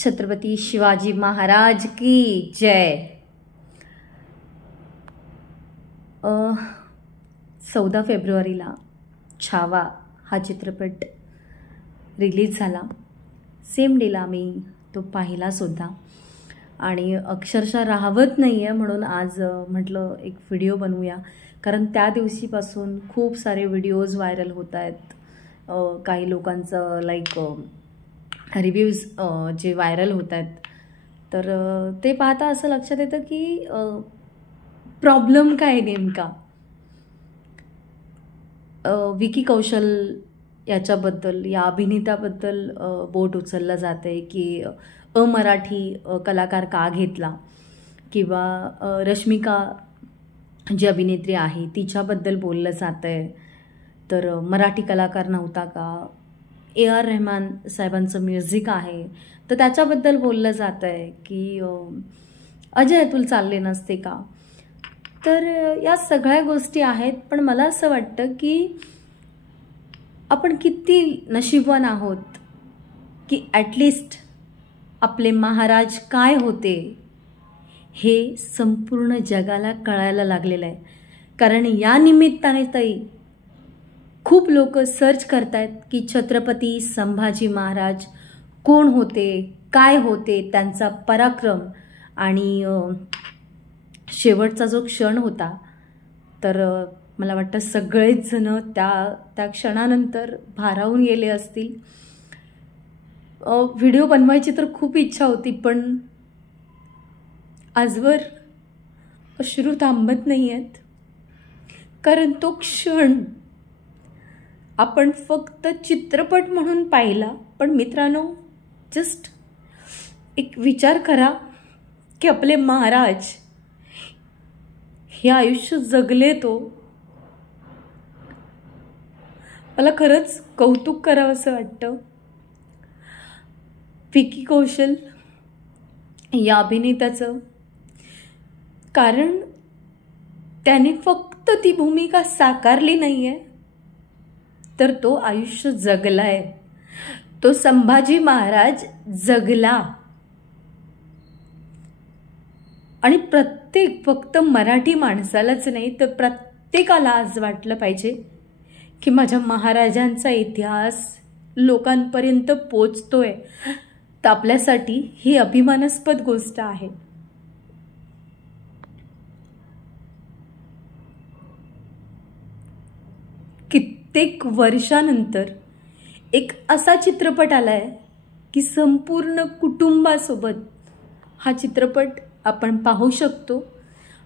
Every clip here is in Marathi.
छत्रपती शिवाजी महाराज की जय। 14 फेब्रुवारीला छावा हा चित्रपट रिलीज झाला। सेम डेला मी तो पाहिला सुद्धा आणि अक्षरशः राहवत नाही आहे म्हणून आज म्हटलं एक व्हिडिओ बनवूया, कारण त्या दिवशीपासून खूप सारे व्हिडिओज व्हायरल होत आहेत। काही लोकांचं लाईक रिव्ह्यूज जे व्हायरल होत आहेत, तर ते पाहता असं लक्षात येतं की प्रॉब्लेम काय नेमका। विकी कौशल याच्याबद्दल, या अभिनेत्याबद्दल बोट उचललं जातं आहे की अमराठी कलाकार का घेतला, किंवा रश्मिका जी अभिनेत्री आहे तिच्याबद्दल बोललं जातं आहे, तर मराठी कलाकार नव्हता का। AR रहमान साहेबांचं म्युझिक आहे तर त्याच्याबद्दल बोललं जातं आहे की अजय अतुल चालले नसते का। तर या सगळ्या गोष्टी आहेत, पण मला असं वाटतं की आपण किती नशीबवान आहोत की ॲटलिस्ट आपले महाराज काय होते हे संपूर्ण जगाला कळायला लागलेलं आहे। कारण या निमित्ताने ताई खूप लोक सर्च करतायत की छत्रपती संभाजी महाराज कोण होते, काय होते, त्यांचा पराक्रम आणि शेवटचा जो क्षण होता, तर मला वाटतं सगळेच जण त्या क्षणानंतर भारावून गेले असतील। व्हिडिओ बनवायची तर खूप इच्छा होती, पण आजवर अश्रू थांबत नाही आहेत, कारण तो क्षण आपण फक्त चित्रपट म्हणून पाहिला। पण मित्रांनो, जस्ट एक विचार करा की आपले महाराज हे आयुष्य जगले, तो मला खरंच कौतुक करावं असं वाटतं। विकी कौशल या अभिनेत्याचं, कारण त्याने फक्त ती भूमिका साकारली नाही आहे, तर तो आयुष्य जगलाय। तो संभाजी महाराज जगला आणि प्रत्येक, फक्त मराठी माणसालाच नाही तर प्रत्येकाला आज वाटलं पाहिजे की माझ्या महाराजांचा इतिहास लोकांपर्यंत पोचतोय, तर आपल्यासाठी ही अभिमानास्पद गोष्ट आहे। कित्येक वर्षानंतर एक असा चित्रपट आलाय की संपूर्ण कुटुंबासोबत हा चित्रपट आपण पाहू शकतो।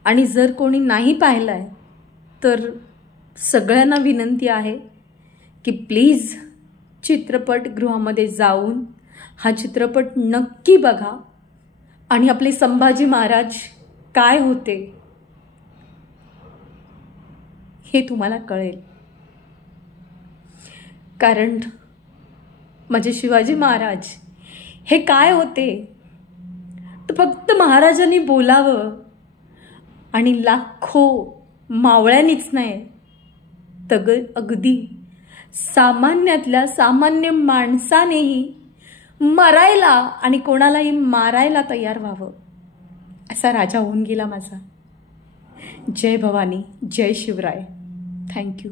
आणि जर कोणी नाही पाहिलाय तर सगळ्यांना विनंती आहे की प्लीज चित्रपटगृहामध्ये जाऊन हा चित्रपट नक्की बघा आणि आपले संभाजी महाराज काय होते हे तुम्हाला कळेल। कारण माझे शिवाजी महाराज हे काय होते, तर फक्त महाराजांनी बोलावं आणि लाखो मावळ्यांनीच नाही, तर अगदी सामान्यातल्या सामान्य माणसानेही मरायला आणि कोणालाही मारायला तयार व्हावं, असा राजा होऊन गेला माझा। जय भवानी, जय शिवराय। थँक्यू।